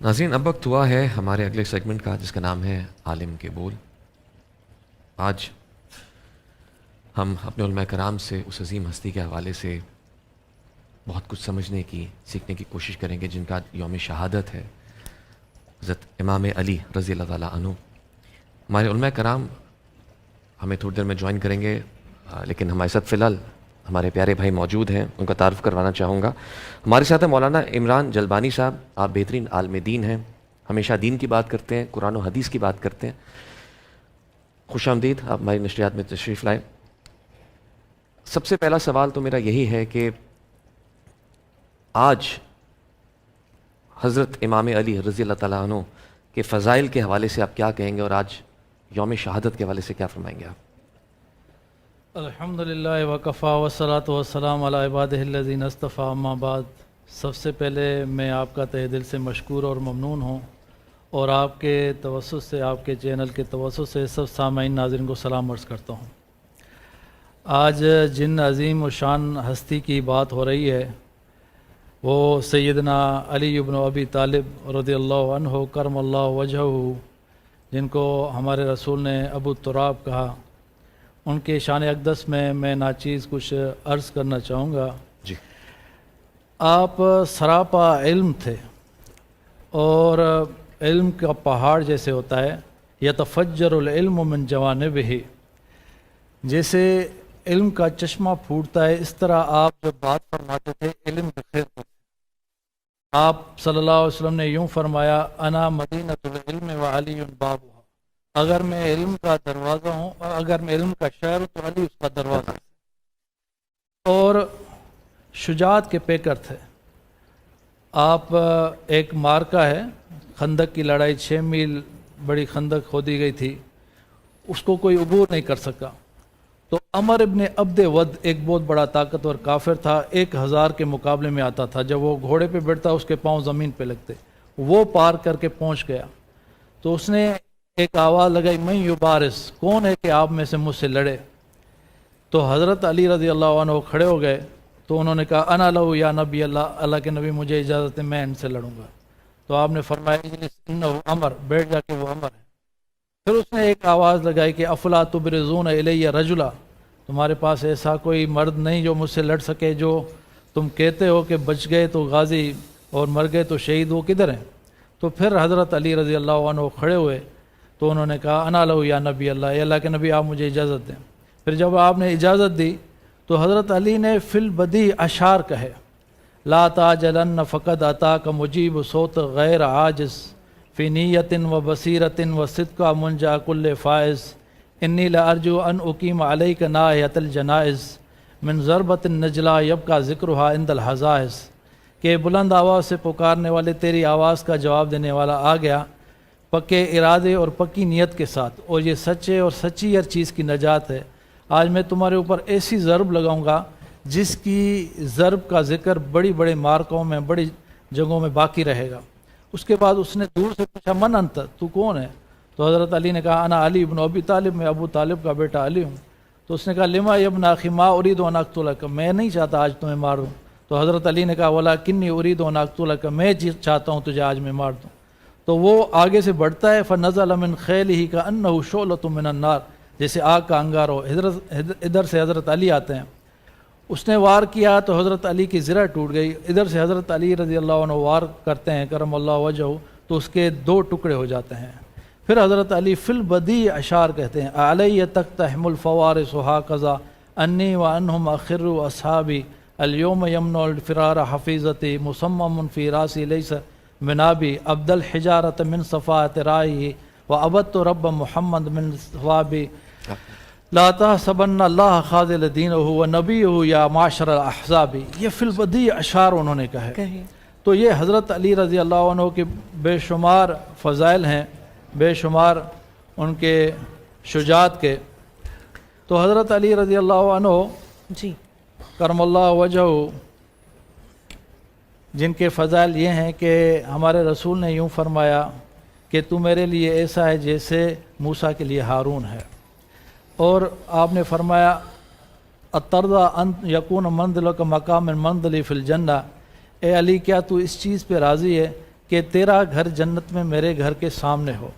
ناظرین، اب وقت ہوا ہے ہمارے اگلے سیگمنٹ کا، جس کا نام ہے عالم کے بول۔ آج ہم اپنے علماء کرام سے، اس عظیم ہستی کے حوالے سے بہت کچھ سمجھنے کی، سیکھنے کی کوشش کریں گے، جن کا یوم شہادت ہے، حضرت امام علی رضی اللہ تعالیٰ عنہ۔ ہمارے علماء کرام ہمیں تھوڑی دیر میں جوائن کریں گے، لیکن ہمارے ساتھ فی الحال ہمارے پیارے بھائی موجود ہیں، ان کا تعارف کروانا چاہوں گا۔ ہمارے ساتھ ہیں مولانا عمران جلبانی صاحب۔ آپ بہترین عالم دین ہیں، ہمیشہ دین کی بات کرتے ہیں، قرآن و حدیث کی بات کرتے ہیں۔ خوش آمدید، آپ ہماری نشریات میں تشریف لائیں۔ سب سے پہلا سوال تو میرا یہی ہے کہ آج حضرت امام علی رضی اللہ تعالیٰ عنہ کے فضائل کے حوالے سے آپ کیا کہیں گے، اور آج یوم شہادت کے حوالے سے کیا فرمائیں گے آپ؟ الحمدللہ وکفا والصلاۃ والسلام علی عبادہ الذین اصطفیٰ، اما بعد۔ سب سے پہلے میں آپ کا تہہ دل سے مشکور اور ممنون ہوں، اور آپ کے توسط سے، آپ کے چینل کے توسط سے سب سامعین ناظرین کو سلام عرض کرتا ہوں۔ آج جن عظیم و شان ہستی کی بات ہو رہی ہے وہ سیدنا علی بن ابی طالب رضی اللہ عنہ کرم اللہ وجہہ، جن کو ہمارے رسول نے ابو تراب کہا۔ ان کے شان اقدس میں ناچیز کچھ عرض کرنا چاہوں گا۔ جی۔ آپ سراپا علم تھے، اور علم کا پہاڑ جیسے ہوتا ہے، یتفجر العلم من جوانبہ، جیسے علم کا چشمہ پھوٹتا ہے، اس طرح آپ جب بات فرماتے تھے علم بخیر ہوتے۔ آپ صلی اللہ علیہ وسلم نے یوں فرمایا، انا مدینۃ العلم وعلی بابہ، اگر میں علم کا دروازہ ہوں، اور اگر میں علم کا شہر ہوں تو علی اس کا دروازہ ہے۔ اور شجاعت کے پیکر تھے آپ۔ ایک مارکہ ہے، خندق کی لڑائی، 6 میل بڑی خندق کھودی گئی تھی، اس کو کوئی عبور نہیں کر سکا، تو عمر ابن عبد ود ایک بہت بڑا طاقتور کافر تھا، 1000 کے مقابلے میں آتا تھا۔ جب وہ گھوڑے پہ بیٹھتا اس کے پاؤں زمین پہ لگتے، وہ پار کر کے پہنچ گیا، تو اس نے ایک آواز لگائی، میں یبارس، کون ہے کہ آپ میں سے مجھ سے لڑے؟ تو حضرت علی رضی اللہ عنہ کھڑے ہو گئے، تو انہوں نے کہا انا لہو یا نبی اللہ، اللہ کے نبی مجھے اجازت ہے، میں ان سے لڑوں گا۔ تو آپ نے فرمایا اجلس انہ عمر، بیٹھ جا کے وہ عمر ہے۔ پھر اس نے ایک آواز لگائی کہ افلا تبرزون الی رجلا، تمہارے پاس ایسا کوئی مرد نہیں جو مجھ سے لڑ سکے؟ جو تم کہتے ہو کہ بچ گئے تو غازی اور مر گئے تو شہید، وہ کدھر ہیں؟ تو پھر حضرت علی رضی اللہ عنہ کھڑے ہوئے، تو انہوں نے کہا انا لہو یا نبی اللہ، اے اللہ کے نبی آپ مجھے اجازت دیں۔ پھر جب آپ نے اجازت دی تو حضرت علی نے فی البدی اشعار کہے، لا تعجلن فقد اتاک مجیب صوت غیر عاجز، فی نیت و بصیرت و صدق منجا کل فائز، انی لارجو ان اقیم علیک ناحیت الجنائز، من ضربت النجلا یبقى ذکرها عند الحزائز، کہ بلند آواز سے پکارنے والے تیری آواز کا جواب دینے والا آ گیا، پکے ارادے اور پکی نیت کے ساتھ، اور یہ سچے اور سچی ہر چیز کی نجات ہے۔ آج میں تمہارے اوپر ایسی ضرب لگاؤں گا جس کی ضرب کا ذکر بڑی بڑے مارکوں میں، بڑی جنگوں میں باقی رہے گا۔ اس کے بعد اس نے دور سے پوچھا من انت، تو کون ہے؟ تو حضرت علی نے کہا انا علی ابن ابی طالب، میں ابو طالب کا بیٹا علی ہوں۔ تو اس نے کہا لما یا ابن اخی ما اريد ان اقتلک، میں نہیں چاہتا آج تمہیں مار دوں۔ تو حضرت علی نے کہا ولکنی اريد ان اقتلک، میں چاہتا ہوں تجھے آج میں مار دوں۔ تو وہ آگے سے بڑھتا ہے، فنزل من خیلہ کانہ شعلۃ من النار، جیسے آگ کا انگار ہو۔ ادھر سے حضرت علی آتے ہیں، اس نے وار کیا تو حضرت علی کی زرہ ٹوٹ گئی۔ ادھر سے حضرت علی رضی اللہ عنہ وار کرتے ہیں کرم اللہ وجہہ، تو اس کے 2 ٹکڑے ہو جاتے ہیں۔ پھر حضرت علی فی البدی اشعار کہتے ہیں، علی تقتحم الفوارس ہاکذا انی وانہم اخر اصحابی، اليوم یمنع الفرار حفیظتی، مصمم فی راسی لیس منابی، عبد الحجارت من صفات رائی، وعبدت رب محمد من ثوابی، لا تحسبن اللہ خاذل دینہ ونبیہ یا معاشر الاحزاب۔ یہ فی البدی اشعار انہوں نے کہے۔ تو یہ حضرت علی رضی اللہ عنہ کے بے شمار فضائل ہیں، بے شمار ان کے شجاعت کے۔ تو حضرت علی رضی اللہ عنہ جی کرم اللہ وجہہ، جن کے فضائل یہ ہیں کہ ہمارے رسول نے یوں فرمایا کہ تو میرے لیے ایسا ہے جیسے موسیٰ کے لیے ہارون ہے، اور آپ نے فرمایا اترضی ان یکون منزلک مقام من منزلی فی الجنہ، اے علی کیا تو اس چیز پہ راضی ہے کہ تیرا گھر جنت میں میرے گھر کے سامنے ہو.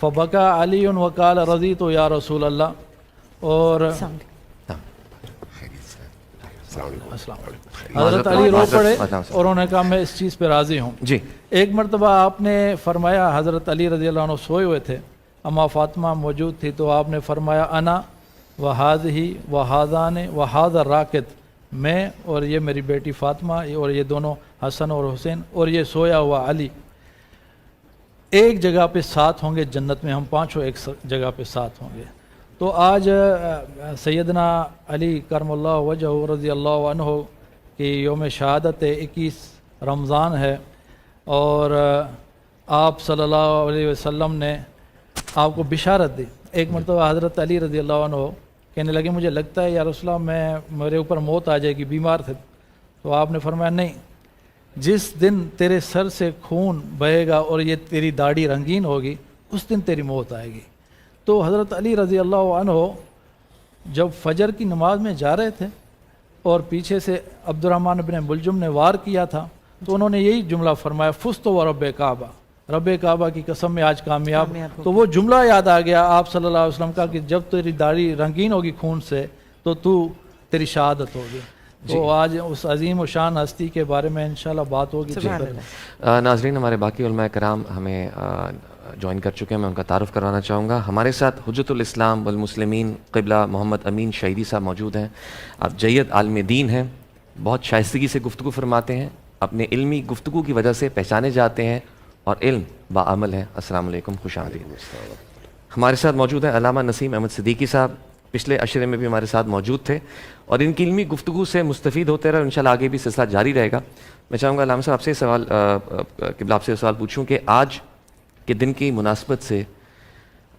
فبکا علی وقال رضیت یا رسول اللہ. اور السلام علیکم. حضرت علی رو پڑے اور انہوں نے کہا میں اس چیز پہ راضی ہوں. جی ایک مرتبہ آپ نے فرمایا, حضرت علی رضی اللہ عنہ سوئے ہوئے تھے, اما فاطمہ موجود تھی, تو آپ نے فرمایا انا وہذہ وہذان وہذا راکد, میں اور یہ میری بیٹی فاطمہ اور یہ دونوں حسن اور حسین اور یہ سویا ہوا علی ایک جگہ پہ ساتھ ہوں گے جنت میں, ہم پانچوں ایک جگہ پہ ساتھ ہوں گے. تو آج سیدنا علی کرم اللہ وجہ رضی اللہ عنہ کی یوم شہادت 21 رمضان ہے, اور آپ صلی اللہ علیہ وسلم نے آپ کو بشارت دی. ایک مرتبہ حضرت علی رضی اللہ عنہ کہنے لگے مجھے لگتا ہے یا رسول اللہ میرے اوپر موت آ جائے گی, بیمار تھے. تو آپ نے فرمایا نہیں, جس دن تیرے سر سے خون بہے گا اور یہ تیری داڑھی رنگین ہوگی اس دن تیری موت آئے گی. تو حضرت علی رضی اللہ عنہ جب فجر کی نماز میں جا رہے تھے اور پیچھے سے عبد الرحمن بن ملجم نے وار کیا تھا, تو انہوں نے یہی جملہ فرمایا فزت و رب کعبہ, رب کعبہ کی قسم میں آج کامیاب. تو وہ جملہ یاد آ گیا آپ صلی اللہ علیہ وسلم کا کہ جب تیری داڑھی رنگین ہوگی خون سے تو تیری شہادت ہوگی. تو آج اس عظیم و شان ہستی کے بارے میں انشاءاللہ بات ہوگی. ناظرین, ہمارے باقی علماء کرام ہمیں جوائن کر چکے ہیں, میں ان کا تعارف کروانا چاہوں گا. ہمارے ساتھ حجت الاسلام والمسلمین قبلہ محمد امین شہیدی صاحب موجود ہیں. آپ جید عالم دین ہیں, بہت شائستگی سے گفتگو فرماتے ہیں, اپنے علمی گفتگو کی وجہ سے پہچانے جاتے ہیں اور علم باعمل ہیں. السلام علیکم, خوش آمدید. ہمارے ساتھ موجود ہیں علامہ نسیم احمد صدیقی صاحب, پچھلے عشرے میں بھی ہمارے ساتھ موجود تھے اور ان کی علمی گفتگو سے مستفید ہوتے رہے, انشاءاللہ آگے بھی سلسلہ جاری رہے گا. میں چاہوں گا علامہ صاحب آپ سے سوال قبلہ آپ سے سوال پوچھوں کہ آج کے دن کی مناسبت سے,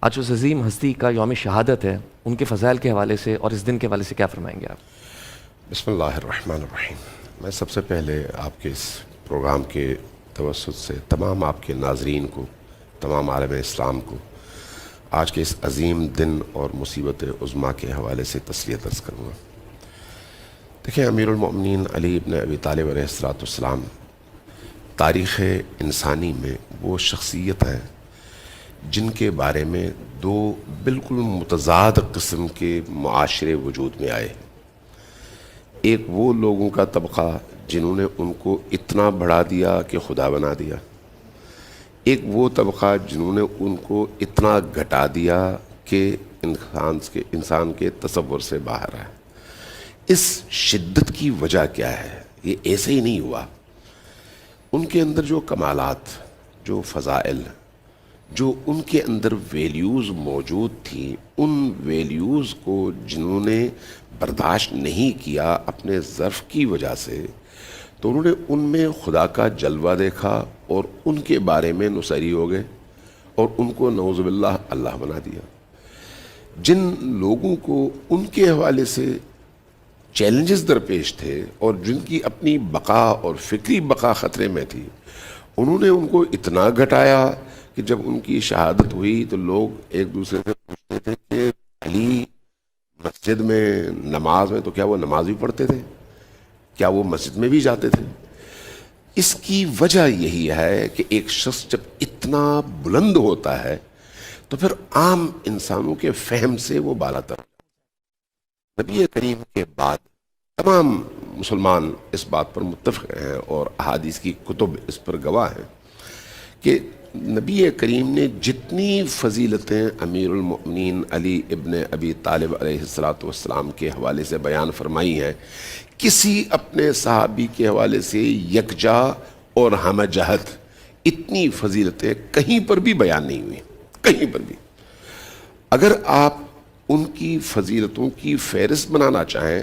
آج اس عظیم ہستی کا یوم شہادت ہے, ان کے فضائل کے حوالے سے اور اس دن کے حوالے سے کیا فرمائیں گے آپ؟ بسم اللہ الرحمن الرحیم. میں سب سے پہلے آپ کے اس پروگرام کے توسط سے تمام آپ کے ناظرین کو, تمام عالم اسلام کو آج کے اس عظیم دن اور مصیبت عظمیٰ کے حوالے سے تسلیت عرض کروں گا. دیکھیں, امیر المؤمنین علی ابن ابی طالب علیہ السلام تاریخ انسانی میں وہ شخصیت ہے جن کے بارے میں دو بالکل متضاد قسم کے معاشرے وجود میں آئے. ایک وہ لوگوں کا طبقہ جنہوں نے ان کو اتنا بڑھا دیا کہ خدا بنا دیا, ایک وہ طبقہ جنہوں نے ان کو اتنا گھٹا دیا کہ انسان کے تصور سے باہر ہے. اس شدت کی وجہ کیا ہے؟ یہ ایسے ہی نہیں ہوا. ان کے اندر جو کمالات, جو فضائل, جو ان کے اندر ویلیوز موجود تھیں, ان ویلیوز کو جنہوں نے برداشت نہیں کیا اپنے ظرف کی وجہ سے, تو انہوں نے ان میں خدا کا جلوہ دیکھا اور ان کے بارے میں نصیری ہو گئے اور ان کو نعوذ باللہ اللہ بنا دیا. جن لوگوں کو ان کے حوالے سے چیلنجز درپیش تھے اور جن کی اپنی بقا اور فکری بقا خطرے میں تھی, انہوں نے ان کو اتنا گھٹایا کہ جب ان کی شہادت ہوئی تو لوگ ایک دوسرے سے پوچھتے تھے کہ علی مسجد میں نماز میں تو کیا وہ نماز بھی پڑھتے تھے, کیا وہ مسجد میں بھی جاتے تھے؟ اس کی وجہ یہی ہے کہ ایک شخص جب اتنا بلند ہوتا ہے تو پھر عام انسانوں کے فہم سے وہ بالا تر. نبی کریم کے بعد تمام مسلمان اس بات پر متفق ہیں اور احادیث کی کتب اس پر گواہ ہیں کہ نبی کریم نے جتنی فضیلتیں امیر المؤمنین علی ابن ابی طالب علیہ السلام کے حوالے سے بیان فرمائی ہیں, کسی اپنے صحابی کے حوالے سے یکجا اور ہم جہت اتنی فضیلتیں کہیں پر بھی بیان نہیں ہوئی, کہیں پر بھی. اگر آپ ان کی فضیلتوں کی فہرست بنانا چاہیں,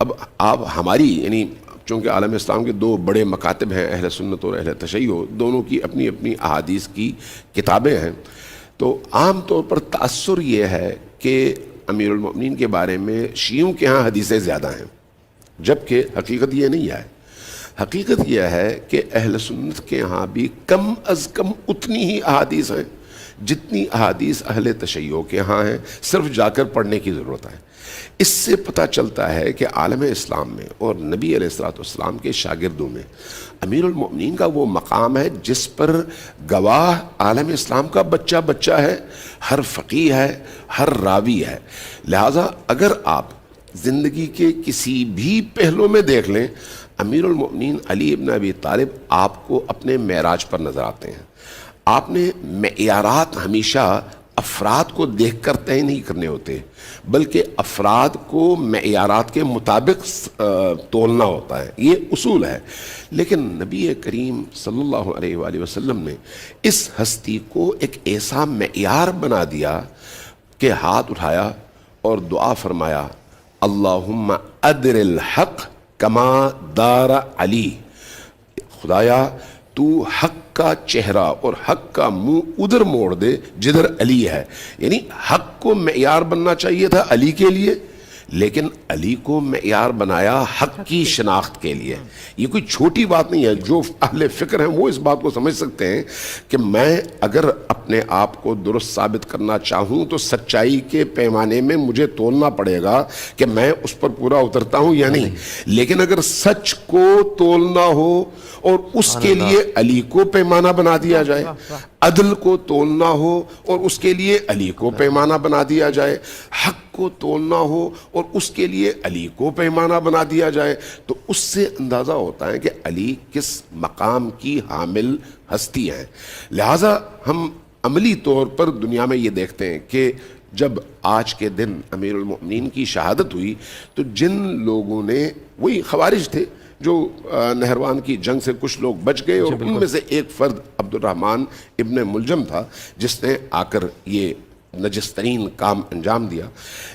اب آپ ہماری یعنی چونکہ عالم اسلام کے دو بڑے مکاتب ہیں, اہل سنت اور اہل تشیع, دونوں کی اپنی اپنی احادیث کی کتابیں ہیں, تو عام طور پر تأثر یہ ہے کہ امیر المؤمنین کے بارے میں شیعوں کے ہاں حدیثیں زیادہ ہیں, جبکہ حقیقت یہ نہیں ہے. حقیقت یہ ہے کہ اہل سنت کے ہاں بھی کم از کم اتنی ہی احادیث ہیں جتنی احادیث اہل تشیع کے ہاں ہیں صرف جا کر پڑھنے کی ضرورت ہے۔ اس سے پتہ چلتا ہے کہ عالم اسلام میں اور نبی علیہ الصلوۃ والسلام کے شاگردوں میں امیر المؤمنین کا وہ مقام ہے جس پر گواہ عالم اسلام کا بچہ بچہ ہے، ہر فقیہ ہے، ہر راوی ہے۔ لہٰذا اگر آپ زندگی کے کسی بھی پہلو میں دیکھ لیں، امیر المؤمنین علی ابن ابی طالب آپ کو اپنے معراج پر نظر آتے ہیں۔ آپ نے معیارات ہمیشہ افراد کو دیکھ کر طے نہیں کرنے ہوتے، بلکہ افراد کو معیارات کے مطابق تولنا ہوتا ہے، یہ اصول ہے۔ لیکن نبی کریم صلی اللہ علیہ وآلہ وسلم نے اس ہستی کو ایک ایسا معیار بنا دیا کہ ہاتھ اٹھایا اور دعا فرمایا، اللہم ادر الحق کما دار علی، خدایا تو حق کا چہرہ اور حق کا منہ ادھر موڑ دے جدھر علی ہے۔ یعنی حق کو معیار بننا چاہیے تھا علی کے لیے، لیکن علی کو معیار بنایا حق کی شناخت کے لیے۔ یہ کوئی چھوٹی بات نہیں ہے، جو اہل فکر ہیں وہ اس بات کو سمجھ سکتے ہیں کہ میں اگر اپنے آپ کو درست ثابت کرنا چاہوں تو سچائی کے پیمانے میں مجھے تولنا پڑے گا کہ میں اس پر پورا اترتا ہوں یا نہیں۔ لیکن اگر سچ کو تولنا ہو اور اس کے لیے علی کو پیمانہ بنا دیا جائے، عدل کو تولنا ہو اور اس کے لیے علی کو پیمانہ بنا دیا جائے، حق کو تولنا ہو اور اس کے لیے علی کو پیمانہ بنا دیا جائے، تو اس سے اندازہ ہوتا ہے کہ علی کس مقام کی حامل ہستی ہیں۔ لہٰذا ہم عملی طور پر دنیا میں یہ دیکھتے ہیں کہ جب آج کے دن امیر المؤمنین کی شہادت ہوئی تو جن لوگوں نے، وہی خوارج تھے جو نہروان کی جنگ سے کچھ لوگ بچ گئے، اور ان میں سے ایک فرد عبد الرحمن ابن ملجم تھا جس نے آ کر یہ نجس ترین کام انجام دیا۔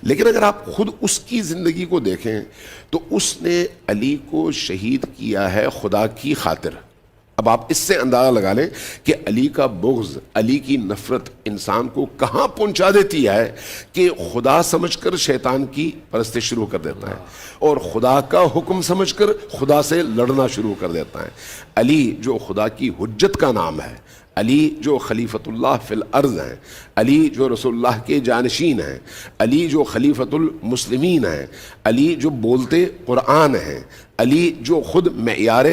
لیکن اگر آپ خود اس کی زندگی کو دیکھیں تو اس نے علی کو شہید کیا ہے خدا کی خاطر۔ اب آپ اس سے اندازہ لگا لیں کہ علی کا بغض، علی کی نفرت انسان کو کہاں پہنچا دیتی ہے کہ خدا سمجھ کر شیطان کی پرستی شروع کر دیتا ہے اور خدا کا حکم سمجھ کر خدا سے لڑنا شروع کر دیتا ہے۔ علی جو خدا کی حجت کا نام ہے، علی جو خلیفۃ اللہ فی الارض ہیں، علی جو رسول اللہ کے جانشین ہیں، علی جو خلیفۃ المسلمین ہیں، علی جو بولتے قرآن ہیں، علی جو خود معیار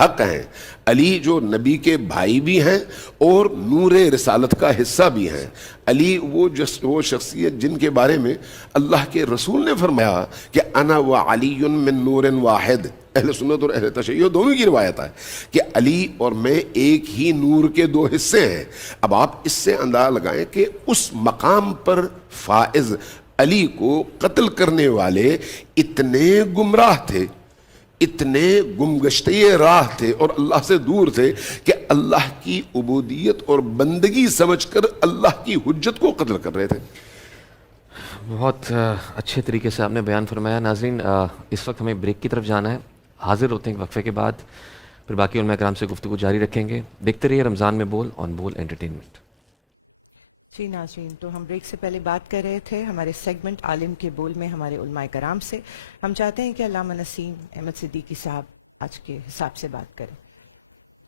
حق ہیں، علی جو نبی کے بھائی بھی ہیں اور نور رسالت کا حصہ بھی ہیں، علی وہ شخصیت جن کے بارے میں اللہ کے رسول نے فرمایا کہ انا وعلی من نور واحد۔ اہل سنت اور اہل تشیع دونوں کی روایت ہے کہ علی اور میں ایک ہی نور کے دو حصے ہیں۔ اب آپ اس سے اندازہ لگائیں کہ اس مقام پر فائز علی کو قتل کرنے والے اتنے گمراہ تھے، اتنے گمگشتے راہ تھے اور اللہ سے دور تھے کہ اللہ کی عبودیت اور بندگی سمجھ کر اللہ کی حجت کو قتل کر رہے تھے۔ بہت اچھے طریقے سے آپ نے بیان فرمایا۔ ناظرین، اس وقت ہمیں بریک کی طرف جانا ہے، حاضر ہوتے ہیں وقفے کے بعد، پھر باقی علماء کرام سے گفتگو جاری رکھیں گے۔ دیکھتے رہیے رمضان میں بول آن بول انٹرٹینمنٹ۔ جی ناظرین، تو ہم بریک سے پہلے بات کر رہے تھے ہمارے سیگمنٹ عالم کے بول میں ہمارے علماء کرام سے۔ ہم چاہتے ہیں کہ علامہ نسیم احمد صدیقی صاحب آج کے حساب سے بات کریں۔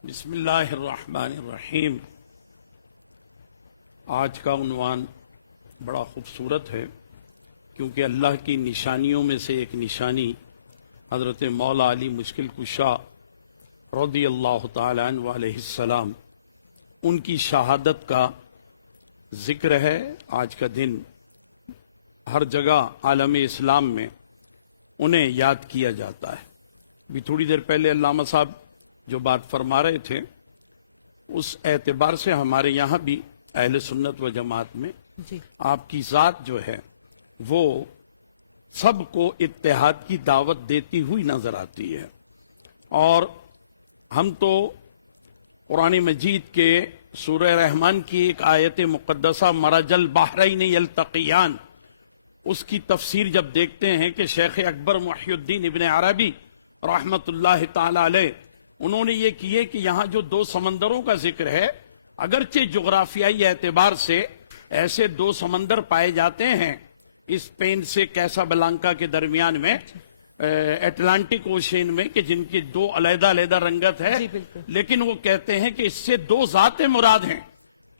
بسم اللہ الرحمن الرحیم۔ آج کا عنوان بڑا خوبصورت ہے، کیونکہ اللہ کی نشانیوں میں سے ایک نشانی حضرت مولا علی مشکل کشا رضی اللہ تعالیٰ عنہ علیہ السلام، ان کی شہادت کا ذکر ہے۔ آج کا دن ہر جگہ عالم اسلام میں انہیں یاد کیا جاتا ہے۔ بھی تھوڑی دیر پہلے علامہ صاحب جو بات فرما رہے تھے، اس اعتبار سے ہمارے یہاں بھی اہل سنت و جماعت میں جی آپ کی ذات جو ہے وہ سب کو اتحاد کی دعوت دیتی ہوئی نظر آتی ہے، اور ہم تو قرآن مجید کے سورہ رحمان کی ایک آیت مقدسہ مرج البحرین یلتقیان، اس کی تفسیر جب دیکھتے ہیں کہ شیخ اکبر محی الدین ابن عربی رحمت اللہ تعالی علیہ انہوں نے یہ کیے کہ یہاں جو دو سمندروں کا ذکر ہے، اگرچہ جغرافیائی اعتبار سے ایسے دو سمندر پائے جاتے ہیں اسپین سے کیسا بلانکا کے درمیان میں، اٹلانٹک اوشین میں، کہ جن کی دو علیحدہ علیحدہ رنگت ہے، جی بالکل، لیکن وہ کہتے ہیں کہ اس سے دو ذاتیں مراد ہیں،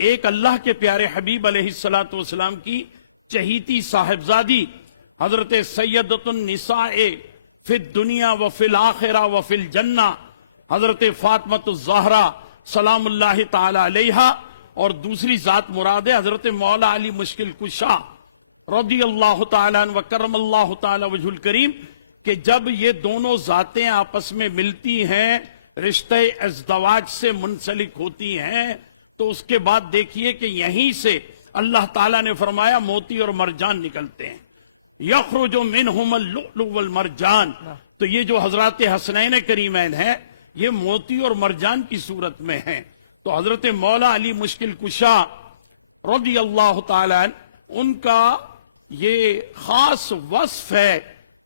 ایک اللہ کے پیارے حبیب علیہ الصلوۃ والسلام کی چہیتی صاحبزادی حضرت سیدۃ النساء فی الدنیا و فی الآخرہ و فی الجنہ حضرت فاطمۃ الزہرا سلام اللہ تعالی علیہا، اور دوسری ذات مراد ہے حضرت مولا علی مشکل کشا رضی اللہ تعالیٰ عنہ وکرم اللہ تعالی وجہ الکریم، کہ جب یہ دونوں ذاتیں آپس میں ملتی ہیں، رشتہ ازدواج سے منسلک ہوتی ہیں، تو اس کے بعد دیکھیے کہ یہیں سے اللہ تعالیٰ نے فرمایا موتی اور مرجان نکلتے ہیں، یخرج منہم اللؤلؤ والمرجان۔ تو یہ جو حضرات حسنین کریمین ہیں یہ موتی اور مرجان کی صورت میں ہیں۔ تو حضرت مولا علی مشکل کشا رضی اللہ تعالیٰ عنہ، ان کا یہ خاص وصف ہے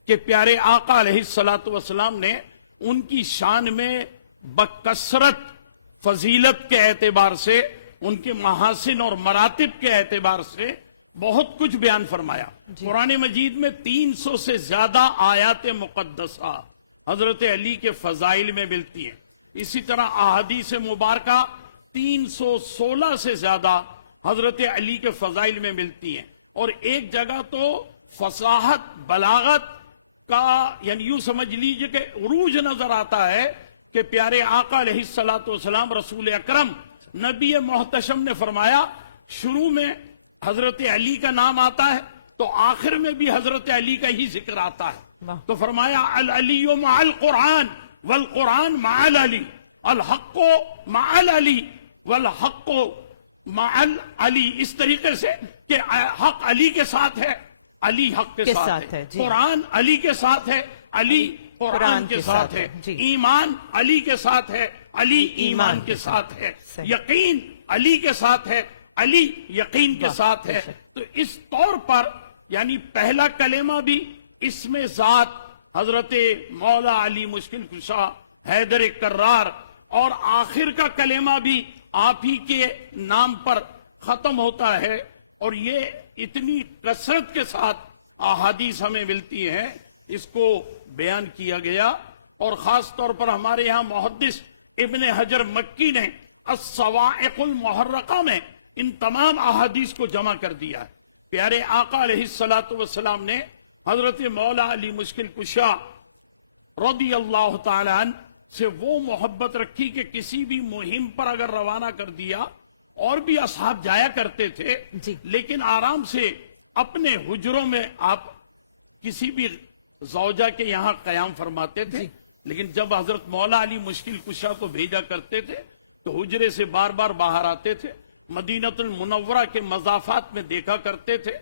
کہ پیارے آقا علیہ الصلوۃ والسلام نے ان کی شان میں بکثرت فضیلت کے اعتبار سے، ان کے محاسن اور مراتب کے اعتبار سے بہت کچھ بیان فرمایا۔ قرآن مجید میں 300 سے زیادہ آیات مقدسہ حضرت علی کے فضائل میں ملتی ہیں، اسی طرح احادیث مبارکہ 316 سے زیادہ حضرت علی کے فضائل میں ملتی ہیں، اور ایک جگہ تو فصاحت بلاغت کا یعنی یوں سمجھ لیجئے کہ عروج نظر آتا ہے کہ پیارے آقا علیہ الصلوۃ والسلام رسول اکرم نبی محتشم نے فرمایا شروع میں حضرت علی کا نام آتا ہے تو آخر میں بھی حضرت علی کا ہی ذکر آتا ہے، تو فرمایا العلی مع القرآن والقرآن مع العلی، الحق مع العلی والحق مع العلی، اس طریقے سے کہ حق علی کے ساتھ ہے، علی حق کے ساتھ ہے، قرآن علی کے ساتھ ہے، علی قرآن کے ساتھ ہے، ایمان علی کے ساتھ ہے، علی ایمان کے ساتھ ہے، یقین علی کے ساتھ ہے، علی یقین کے ساتھ ہے۔ تو اس طور پر یعنی پہلا کلمہ بھی اسم ذات حضرت مولا علی مشکل کشا حیدر کرار، اور آخر کا کلمہ بھی آپ ہی کے نام پر ختم ہوتا ہے، اور یہ اتنی کثرت کے ساتھ احادیث ہمیں ملتی ہیں، اس کو بیان کیا گیا۔ اور خاص طور پر ہمارے یہاں محدث ابن حجر مکی نے الصواعق المحرقہ میں ان تمام احادیث کو جمع کر دیا ہے۔ پیارے آقا علیہ الصلوۃ والسلام نے حضرت مولا علی مشکل کشا رضی اللہ تعالی عنہ سے وہ محبت رکھی کہ کسی بھی مہم پر اگر روانہ کر دیا، اور بھی اصحاب جایا کرتے تھے لیکن آرام سے اپنے حجروں میں آپ کسی بھی زوجہ کے یہاں قیام فرماتے تھے، لیکن جب حضرت مولا علی مشکل کشا کو بھیجا کرتے تھے تو حجرے سے بار بار باہر آتے تھے، مدینہ المنورہ کے مضافات میں دیکھا کرتے تھے،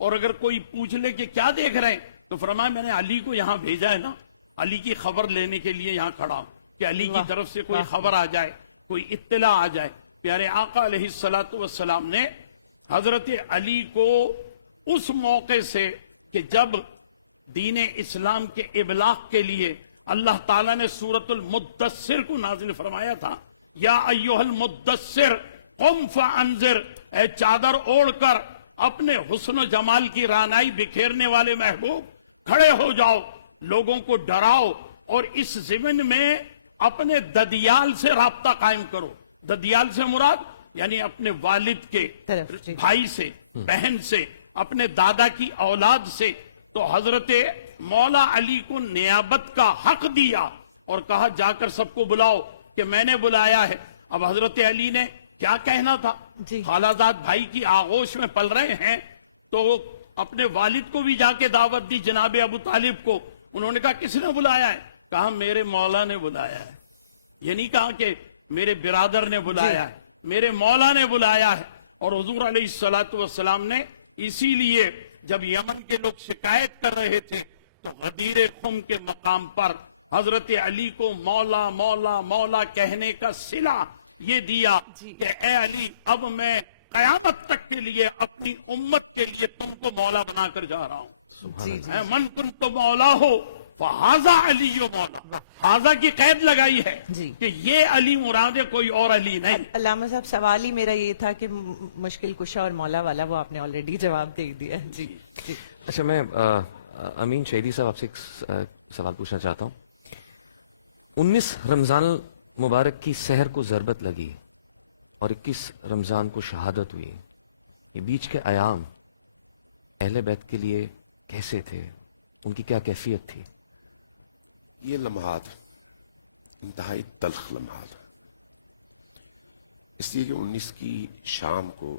اور اگر کوئی پوچھ لے کہ کیا دیکھ رہے ہیں تو فرمایا میں نے علی کو یہاں بھیجا ہے نا، علی کی خبر لینے کے لیے یہاں کھڑا ہوں کہ علی کی طرف سے کوئی خبر آ جائے، کوئی اطلاع آ جائے۔ پیارے آقا علیہ الصلوۃ والسلام نے حضرت علی کو اس موقع سے کہ جب دین اسلام کے ابلاغ کے لیے اللہ تعالیٰ نے سورۃ المدثر کو نازل فرمایا تھا، یا ایھا المدثر قم فانذر، اے چادر اوڑھ کر اپنے حسن و جمال کی رانائی بکھیرنے والے محبوب کھڑے ہو جاؤ، لوگوں کو ڈراؤ، اور اس ضمن میں اپنے ددیال سے رابطہ قائم کرو۔ ددیال سے مراد یعنی اپنے والد کے بھائی سے، بہن سے، اپنے دادا کی اولاد سے۔ تو حضرت مولا علی کو نیابت کا حق دیا اور کہا جا کر سب کو بلاؤ کہ میں نے بلایا ہے۔ اب حضرت علی نے کیا کہنا تھا، خالہ زاد بھائی کی آغوش میں پل رہے ہیں، تو اپنے والد کو بھی جا کے دعوت دی، جناب ابو طالب کو۔ انہوں نے کہا کس نے بلایا ہے؟ کہا میرے مولا نے بلایا ہے۔ یہ نہیں کہا کہ میرے برادر نے بلایا ہے، میرے مولا نے بلایا ہے۔ اور حضور علیہ الصلوۃ والسلام نے اسی لیے جب یمن کے لوگ شکایت کر رہے تھے تو غدیر خم کے مقام پر حضرت علی کو مولا مولا مولا کہنے کا صلہ یہ دیا کہ اے علی اب میں قیامت تک کے لیے اپنی امت کے لیے تم کو مولا بنا کر جا رہا ہوں۔ من کنت مولا ہو فہذا علی مولا، ہاذا کی قید لگائی ہے کہ یہ علی مراد ہے، کوئی اور علی نہیں۔ علامہ صاحب سوال ہی میرا یہ تھا کہ مشکل کشا اور مولا والا وہ آپ نے آلریڈی جواب دے دیا۔ جی اچھا، میں امین شہیدی صاحب آپ سے ایک سوال پوچھنا چاہتا ہوں۔ 19 رمضان مبارک کی سحر کو ضربت لگی اور 21 رمضان کو شہادت ہوئی، یہ بیچ کے ایام اہل بیت کے لیے کیسے تھے؟ ان کی کیا کیفیت تھی؟ یہ لمحات انتہائی تلخ لمحات، اس لیے کہ 19 کی شام کو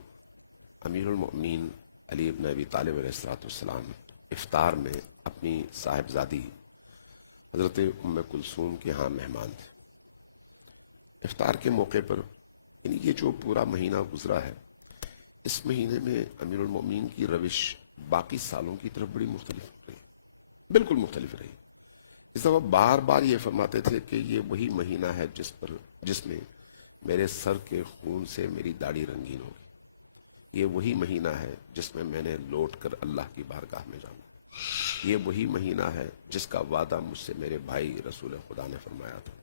امیر المؤمنین علی ابن ابی طالب علیہ السلام افطار میں اپنی صاحبزادی حضرت ام کلثوم کے ہاں مہمان تھے۔ افطار کے موقع پر، یعنی یہ جو پورا مہینہ گزرا ہے، اس مہینے میں امیر المؤمنین کی روش باقی سالوں کی طرف بڑی مختلف رہی، بالکل مختلف رہی۔ اس دفعہ بار بار یہ فرماتے تھے کہ یہ وہی مہینہ ہے جس میں میرے سر کے خون سے میری داڑھی رنگین ہوگی، یہ وہی مہینہ ہے جس میں میں نے لوٹ کر اللہ کی بارگاہ میں جاؤں، یہ وہی مہینہ ہے جس کا وعدہ مجھ سے میرے بھائی رسول خدا نے فرمایا تھا۔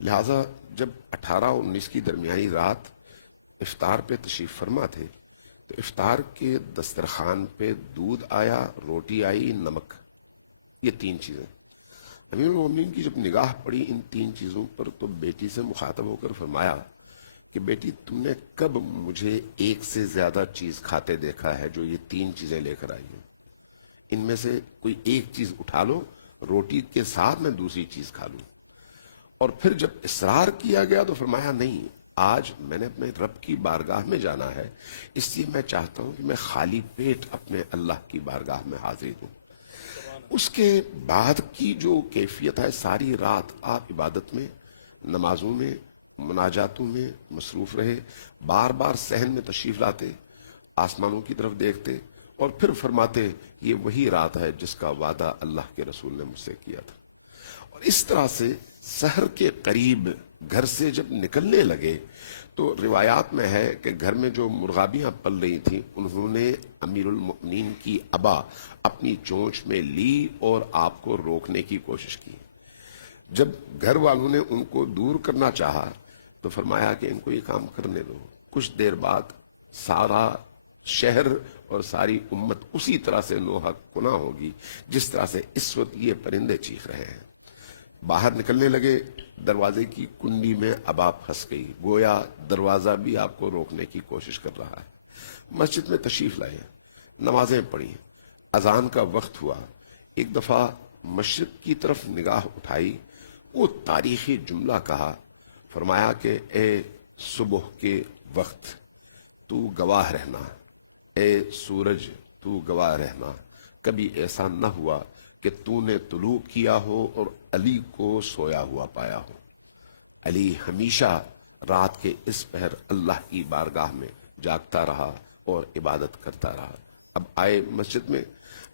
لہٰذا جب 18 اور 19 کی درمیانی رات افطار پہ تشریف فرما تھے تو افطار کے دسترخوان پہ دودھ آیا، روٹی آئی، نمک، یہ 3 چیزیں۔ امیر المومنین کی جب نگاہ پڑی ان 3 چیزوں پر تو بیٹی سے مخاطب ہو کر فرمایا کہ بیٹی، تم نے کب مجھے ایک سے زیادہ چیز کھاتے دیکھا ہے جو یہ 3 چیزیں لے کر آئی ہیں؟ ان میں سے کوئی ایک چیز اٹھا لو، روٹی کے ساتھ میں دوسری چیز کھا لوں۔ اور پھر جب اصرار کیا گیا تو فرمایا نہیں، آج میں نے اپنے رب کی بارگاہ میں جانا ہے، اس لیے میں چاہتا ہوں کہ میں خالی پیٹ اپنے اللہ کی بارگاہ میں حاضر ہوں۔ اس کے بعد کی جو کیفیت ہے، ساری رات آپ عبادت میں، نمازوں میں، مناجاتوں میں مصروف رہے، بار بار صحن میں تشریف لاتے، آسمانوں کی طرف دیکھتے اور پھر فرماتے یہ وہی رات ہے جس کا وعدہ اللہ کے رسول نے مجھ سے کیا تھا۔ اور اس طرح سے سحر کے قریب گھر سے جب نکلنے لگے تو روایات میں ہے کہ گھر میں جو مرغابیاں پل رہی تھیں انہوں نے امیر المؤمنین کی ابا اپنی چونچ میں لی اور آپ کو روکنے کی کوشش کی۔ جب گھر والوں نے ان کو دور کرنا چاہا تو فرمایا کہ ان کو یہ کام کرنے دو، کچھ دیر بعد سارا شہر اور ساری امت اسی طرح سے نوحہ کنا ہوگی جس طرح سے اس وقت یہ پرندے چیخ رہے ہیں۔ باہر نکلنے لگے، دروازے کی کنڈی میں ابا پھنس گئی، گویا دروازہ بھی آپ کو روکنے کی کوشش کر رہا ہے۔ مسجد میں تشریف لائے، نمازیں پڑھی، اذان کا وقت ہوا، ایک دفعہ مشرق کی طرف نگاہ اٹھائی، وہ تاریخی جملہ کہا، فرمایا کہ اے صبح کے وقت تو گواہ رہنا، اے سورج تو گواہ رہنا، کبھی ایسا نہ ہوا کہ تو نے طلوع کیا ہو اور علی کو سویا ہوا پایا ہو۔ علی ہمیشہ رات کے اس پہر اللہ کی بارگاہ میں جاگتا رہا اور عبادت کرتا رہا۔ اب آئے مسجد میں،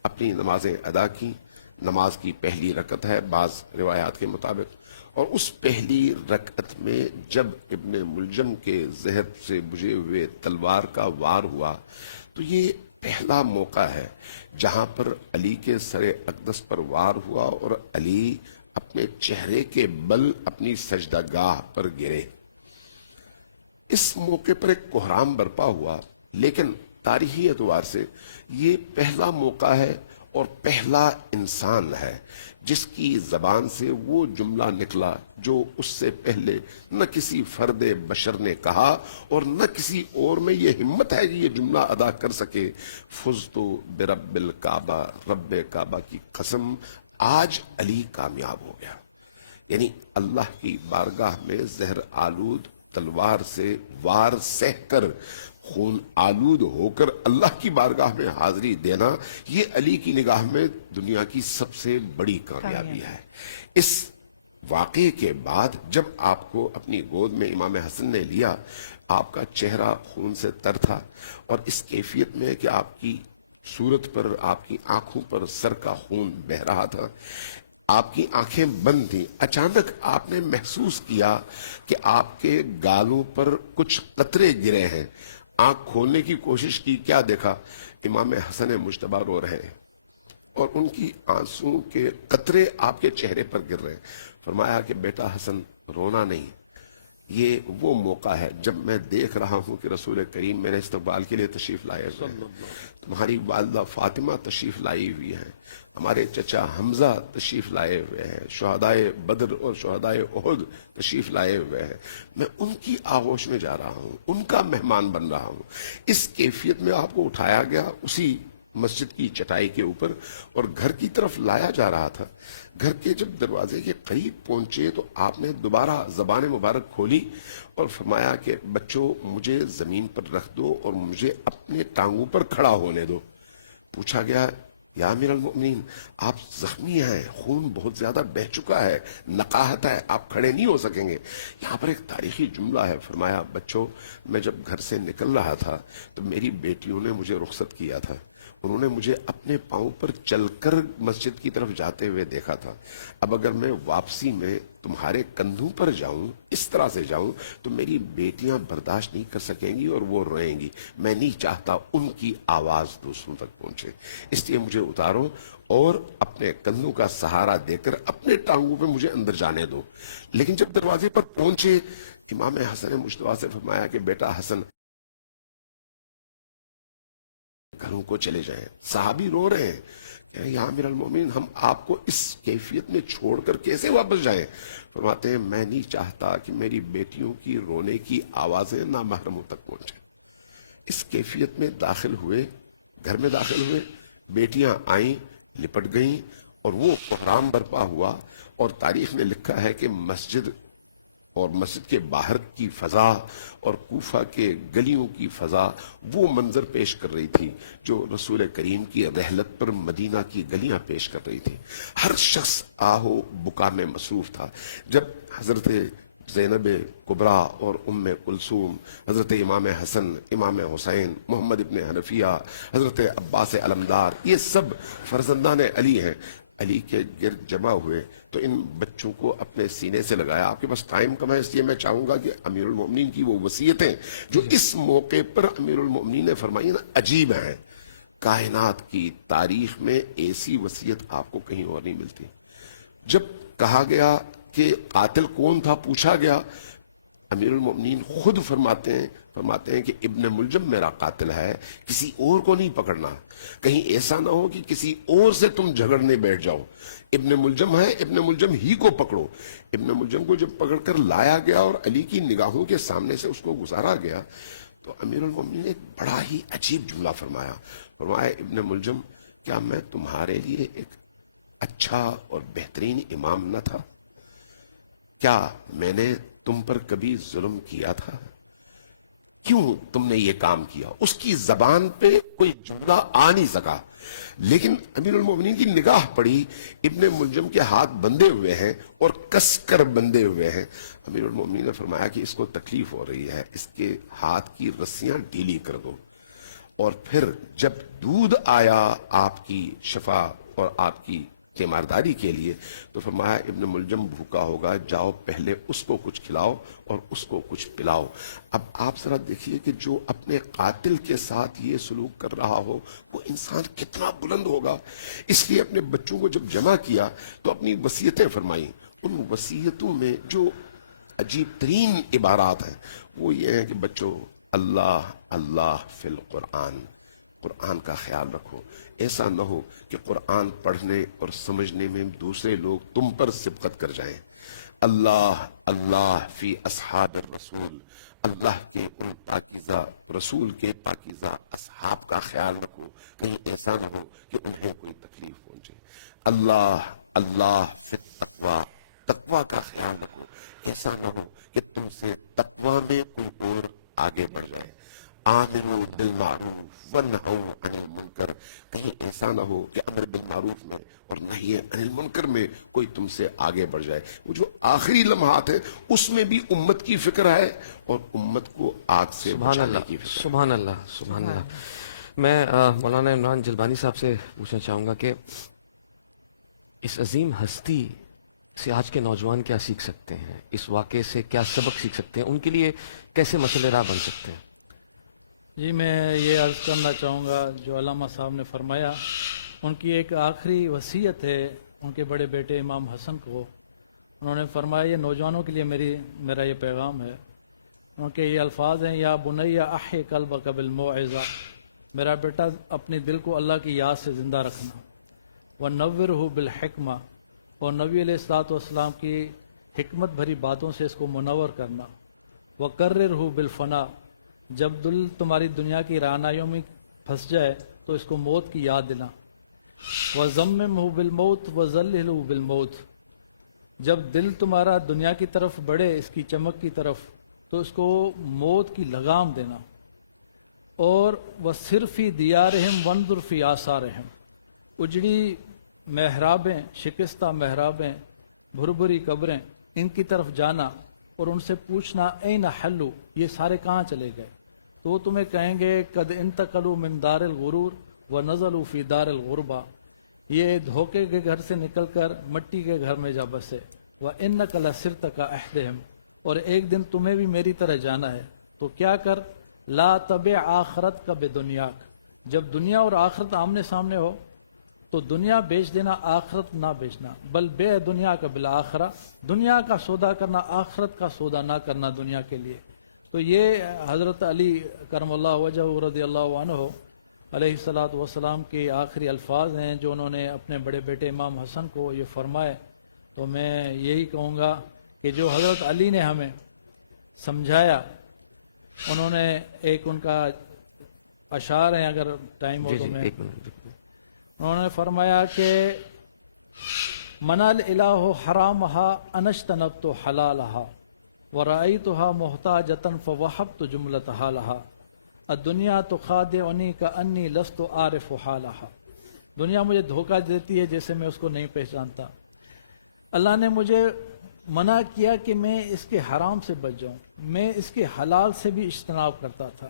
اپنی نمازیں ادا کی۔ نماز کی پہلی رکعت ہے بعض روایات کے مطابق، اور اس پہلی رکعت میں جب ابن ملجم کے زہر سے بجھے ہوئے تلوار کا وار ہوا تو یہ پہلا موقع ہے جہاں پر علی کے سر اقدس پر وار ہوا اور علی اپنے چہرے کے بل اپنی سجدہ گاہ پر گرے۔ اس موقع پر ایک کوہرام برپا ہوا، لیکن تاریخی اعتبار سے یہ پہلا موقع ہے اور پہلا انسان ہے جس کی زبان سے وہ جملہ نکلا جو اس سے پہلے نہ کسی فرد بشر نے کہا اور نہ کسی اور میں یہ ہمت ہے کہ یہ جملہ ادا کر سکے، فزتو برب الکعبہ، رب کعبہ کی قسم آج علی کامیاب ہو گیا۔ یعنی اللہ کی بارگاہ میں زہر آلود تلوار سے وار سہ کر، خون آلود ہو کر اللہ کی بارگاہ میں حاضری دینا، یہ علی کی نگاہ میں دنیا کی سب سے بڑی کامیابی ہے۔ اس واقعے کے بعد جب آپ کو اپنی گود میں امام حسن نے لیا، آپ کا چہرہ خون سے تر تھا اور اس کیفیت میں کہ آپ کی صورت پر، آپ کی آنکھوں پر سر کا خون بہہ رہا تھا، آپ کی آنکھیں بند تھیں۔ اچانک آپ نے محسوس کیا کہ آپ کے گالوں پر کچھ قطرے گرے ہیں۔ آنکھ کھولنے کی کوشش کی، کیا دیکھا؟ امام حسن مجتبی رو رہے ہیں اور ان کی آنسوں کے قطرے آپ کے چہرے پر گر رہے ہیں۔ فرمایا کہ بیٹا حسن، رونا نہیں، یہ وہ موقع ہے جب میں دیکھ رہا ہوں کہ رسول کریم میرے استقبال کے لیے تشریف لائے ہوئے ہیں، تمہاری والدہ فاطمہ تشریف لائی ہوئی ہے، ہمارے چچا حمزہ تشریف لائے ہوئے ہیں، شہدائے بدر اور شہدائے احد تشریف لائے ہوئے ہیں، میں ان کی آغوش میں جا رہا ہوں، ان کا مہمان بن رہا ہوں۔ اس کیفیت میں آپ کو اٹھایا گیا اسی مسجد کی چٹائی کے اوپر اور گھر کی طرف لایا جا رہا تھا۔ گھر کے جب دروازے کے قریب پہنچے تو آپ نے دوبارہ زبان مبارک کھولی اور فرمایا کہ بچوں مجھے زمین پر رکھ دو اور مجھے اپنے ٹانگوں پر کھڑا ہونے دو۔ پوچھا گیا یا امیر المؤمنین آپ زخمی ہیں، خون بہت زیادہ بہہ چکا ہے، نقاہت ہے، آپ کھڑے نہیں ہو سکیں گے۔ یہاں پر ایک تاریخی جملہ ہے، فرمایا بچوں میں جب گھر سے نکل رہا تھا تو میری بیٹیوں نے مجھے رخصت کیا تھا، انہوں نے مجھے اپنے پاؤں پر چل کر مسجد کی طرف جاتے ہوئے دیکھا تھا، اب اگر میں واپسی میں تمہارے کندھوں پر جاؤں، اس طرح سے جاؤں تو میری بیٹیاں برداشت نہیں کر سکیں گی اور وہ روئیں گی، میں نہیں چاہتا ان کی آواز دوسروں تک پہنچے، اس لیے مجھے اتارو اور اپنے کندھوں کا سہارا دے کر اپنے ٹانگوں پہ مجھے اندر جانے دو۔ لیکن جب دروازے پر پہنچے امام حسن مجتبیٰ سے فرمایا کہ بیٹا حسن گھروں کو چلے جائیں۔ صحابی رو رہے ہیں کہ یا امیر المومنین ہم آپ کو اس کیفیت میں چھوڑ کر کیسے واپس جائیں؟ فرماتے ہیں میں نہیں چاہتا کہ میری بیٹیوں کی رونے کی آوازیں نامحرموں تک پہنچیں۔ اس کیفیت میں داخل ہوئے، گھر میں داخل ہوئے، بیٹیاں آئیں، لپٹ گئیں اور وہ بحران برپا ہوا، اور تاریخ نے لکھا ہے کہ مسجد اور مسجد کے باہر کی فضا اور کوفہ کے گلیوں کی فضا وہ منظر پیش کر رہی تھی جو رسول کریم کی رحلت پر مدینہ کی گلیاں پیش کر رہی تھی۔ ہر شخص آہو بکا میں مصروف تھا۔ جب حضرت زینب کبریٰ اور ام کلثوم، حضرت امام حسن، امام حسین، محمد ابن حنفیہ، حضرت عباس علمدار، یہ سب فرزندان علی ہیں، علی کے گرد جمع ہوئے تو ان بچوں کو اپنے سینے سے لگایا۔ آپ کے پاس ٹائم کم ہے اس لیے میں چاہوں گا کہ امیر المؤمنین کی وہ وصیتیں جو اس موقع پر امیر المؤمنین نے فرمائی نا عجیب ہیں۔ کائنات کی تاریخ میں ایسی وصیت آپ کو کہیں اور نہیں ملتی۔ جب کہا گیا کہ قاتل کون تھا پوچھا گیا، امیر المؤمنین خود فرماتے ہیں کہ ابن ملجم میرا قاتل ہے، کسی اور کو نہیں پکڑنا، کہیں ایسا نہ ہو کہ کسی اور سے تم جھگڑنے بیٹھ جاؤ، ابن ملجم ہے، ابن ملجم ہی کو پکڑو۔ ابن ملجم کو جب پکڑ کر لایا گیا اور علی کی نگاہوں کے سامنے سے اس کو گزارا گیا تو امیر المؤمنین نے ایک بڑا ہی عجیب جملہ فرمایا ابن ملجم کیا میں تمہارے لیے ایک اچھا اور بہترین امام نہ تھا؟ کیا میں نے تم پر کبھی ظلم کیا تھا؟ کیوں تم نے یہ کام کیا؟ اس کی زبان پہ کوئی جملہ آ نہیں سکا، لیکن امیر المومنین کی نگاہ پڑی، ابن ملجم کے ہاتھ بندھے ہوئے ہیں اور کس کر بندھے ہوئے ہیں۔ امیر المومنین نے فرمایا کہ اس کو تکلیف ہو رہی ہے، اس کے ہاتھ کی رسیاں ڈھیلی کر دو۔ اور پھر جب دودھ آیا آپ کی شفا اور آپ کی تیمارداری کے لیے تو فرمایا ابن ملجم بھوکا ہوگا، جاؤ پہلے اس کو کچھ کھلاؤ اور اس کو کچھ پلاؤ۔ اب آپ ذرا دیکھیے کہ جو اپنے قاتل کے ساتھ یہ سلوک کر رہا ہو وہ انسان کتنا بلند ہوگا۔ اس لیے اپنے بچوں کو جب جمع کیا تو اپنی وصیتیں فرمائیں۔ ان وصیتوں میں جو عجیب ترین عبارات ہیں وہ یہ ہیں کہ بچوں اللہ اللہ فی القرآن، قرآن کا خیال رکھو، ایسا نہ ہو کہ قرآن پڑھنے اور سمجھنے میں دوسرے لوگ تم پر سبقت کر جائیں۔ اللہ اللہ فی اصحاب الرسول، اللہ کے ان پاکیزہ رسول کے پاکیزہ اصحاب کا خیال رکھو، کہیں ایسا نہ ہو کہ انہیں کوئی تکلیف پہنچے۔ اللہ اللہ فی التقوی، تقوی کا خیال رکھو، ایسا نہ ہو کہ تم سے تقوی میں کوئی اور آگے بڑھ جائے۔ آمروا بالمعروف ونہوا عن المنکر، کہیں ایسا نہ ہو کہ امر بالمعروف میں اور نہی عن المنکر میں کوئی تم سے آگے بڑھ جائے۔ وہ جو آخری لمحات ہیں اس میں بھی امت کی فکر ہے اور امت کو آگ سے بچانے کی فکر ہے۔ سبحان اللہ سبحان اللہ۔ میں مولانا عمران جلبانی صاحب سے پوچھنا چاہوں گا کہ اس عظیم ہستی سے آج کے نوجوان کیا سیکھ سکتے ہیں، اس واقعے سے کیا سبق سیکھ سکتے ہیں، ان کے لیے کیسے مسئلہ راہ بن سکتے ہیں؟ جی میں یہ عرض کرنا چاہوں گا جو علامہ صاحب نے فرمایا، ان کی ایک آخری وصیت ہے ان کے بڑے بیٹے امام حسن کو، انہوں نے فرمایا یہ نوجوانوں کے لیے میرا یہ پیغام ہے، ان کے یہ الفاظ ہیں، یا بنی احی قلبک بالموعظہ، میرا بیٹا اپنے دل کو اللہ کی یاد سے زندہ رکھنا، وَنَوِّرْهُ بِالْحِکْمَةِ، اور نبی علیہ الصلوۃ والسلام کی حکمت بھری باتوں سے اس کو منور کرنا، وَقَرِّرْهُ بِالْفَنَا، جب دل تمہاری دنیا کی رعنائیوں میں پھنس جائے تو اس کو موت کی یاد دینا، وَزَمِّمْهُ بِالْمَوْتِ وَزَلِّلْهُ بِالْمَوْتِ، جب دل تمہارا دنیا کی طرف بڑھے، اس کی چمک کی طرف، تو اس کو موت کی لگام دینا، اور وَسِرْ فِي دِيَارِهِمْ وَانْظُرْ فِي آثَارِهِمْ، اجڑی محرابیں، شکستہ محرابیں، بھربھری قبریں، ان کی طرف جانا اور ان سے پوچھنا این حلو، یہ سارے کہاں چلے گئے؟ تو وہ تمہیں کہیں گے قد انتقلوا من دار الغرور ونزلوا فی دار الغربہ، یہ دھوکے کے گھر سے نکل کر مٹی کے گھر میں جا بسے، وَإِنَّكَ لَسِرْتَ كَأَحْدِهِمْ، اور ایک دن تمہیں بھی میری طرح جانا ہے، تو کیا کر، لا تبع آخرت کا بدنیاک، جب دنیا اور آخرت آمنے سامنے ہو تو دنیا بیچ دینا، آخرت نہ بیچنا، بل بے دنیا کا بالآخرہ، دنیا کا سودا کرنا، آخرت کا سودا نہ کرنا دنیا کے لیے۔ تو یہ حضرت علی کرم اللہ وجہ رضی اللہ عنہ علیہ الصلاۃ والسلام کے آخری الفاظ ہیں جو انہوں نے اپنے بڑے بیٹے امام حسن کو یہ فرمائے۔ تو میں یہی کہوں گا کہ جو حضرت علی نے ہمیں سمجھایا، انہوں نے ایک ان کا اشعار ہیں، اگر ٹائم ہو تو میں، ایک منٹ۔ انہوں نے فرمایا کہ من الالہ حرامہا انشتنبت حلالہا ورأیتہا محتاجتا فوہبت جملتہا لہا الدنیا تخادعنی کانی لست عارف حالہا، دنیا مجھے دھوکہ دیتی ہے جیسے میں اس کو نہیں پہچانتا۔ اللہ نے مجھے منع کیا کہ میں اس کے حرام سے بچ جاؤں، میں اس کے حلال سے بھی اجتناب کرتا تھا۔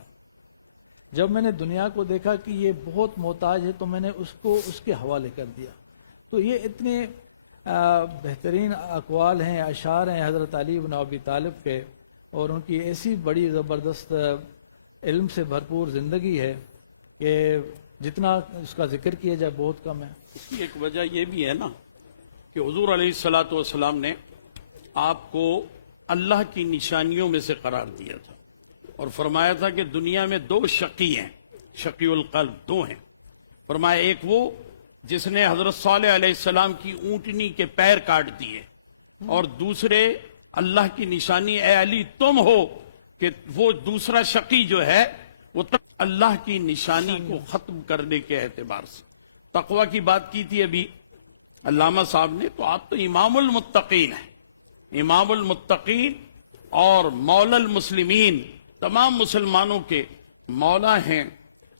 جب میں نے دنیا کو دیکھا کہ یہ بہت محتاج ہے تو میں نے اس کو اس کے حوالے کر دیا۔ تو یہ اتنے بہترین اقوال ہیں، اشعار ہیں حضرت علی بن ابی طالب کے، اور ان کی ایسی بڑی زبردست علم سے بھرپور زندگی ہے کہ جتنا اس کا ذکر کیا جائے بہت کم ہے۔ اس کی ایک وجہ یہ بھی ہے نا کہ حضور علیہ الصلاۃ والسلام نے آپ کو اللہ کی نشانیوں میں سے قرار دیا تھا اور فرمایا تھا کہ دنیا میں دو شقی ہیں، شقی القلب دو ہیں۔ فرمایا ایک وہ جس نے حضرت صالح علیہ السلام کی اونٹنی کے پیر کاٹ دیے، اور دوسرے اللہ کی نشانی اے علی تم ہو، کہ وہ دوسرا شقی جو ہے وہ اللہ کی نشانی کو ختم کرنے کے اعتبار سے۔ تقوی کی بات کی تھی ابھی علامہ صاحب نے، تو آپ تو امام المتقین ہیں، امام المتقین اور مولا المسلمین، تمام مسلمانوں کے مولا ہیں،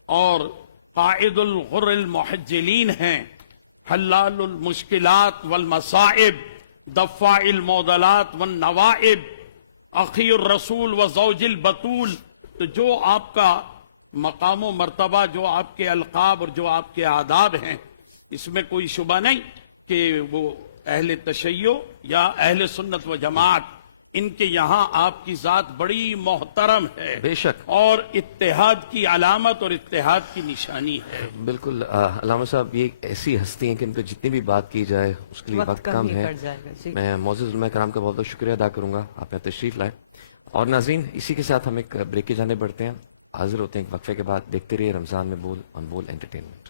اور قائد الغر المحجلین ہیں، حلال المشکلات والمصائب، دفاع المعضلات والنوائب، اخی الرسول و زوج البطول۔ تو جو آپ کا مقام و مرتبہ، جو آپ کے القاب اور جو آپ کے آداب ہیں، اس میں کوئی شبہ نہیں کہ وہ اہل تشیع یا اہل سنت و جماعت، ان کے یہاں آپ کی ذات بڑی محترم ہے، بے شک، اور اتحاد کی علامت اور اتحاد کی نشانی ہے۔ بالکل علامہ صاحب، یہ ایسی ہستی ہیں کہ ان پہ جتنی بھی بات کی جائے اس کے لیے وقت کم ہی ہے۔ پڑ جائے گا۔ جی میں معزز علماء کرام کا بہت بہت شکریہ ادا کروں گا، آپ نے تشریف لائے۔ اور ناظرین، اسی کے ساتھ ہم ایک بریک کی جانب بڑھتے ہیں، حاضر ہوتے ہیں ایک وقفے کے بعد۔ دیکھتے رہیے رمضان میں بول آن بول انٹرٹینمنٹ۔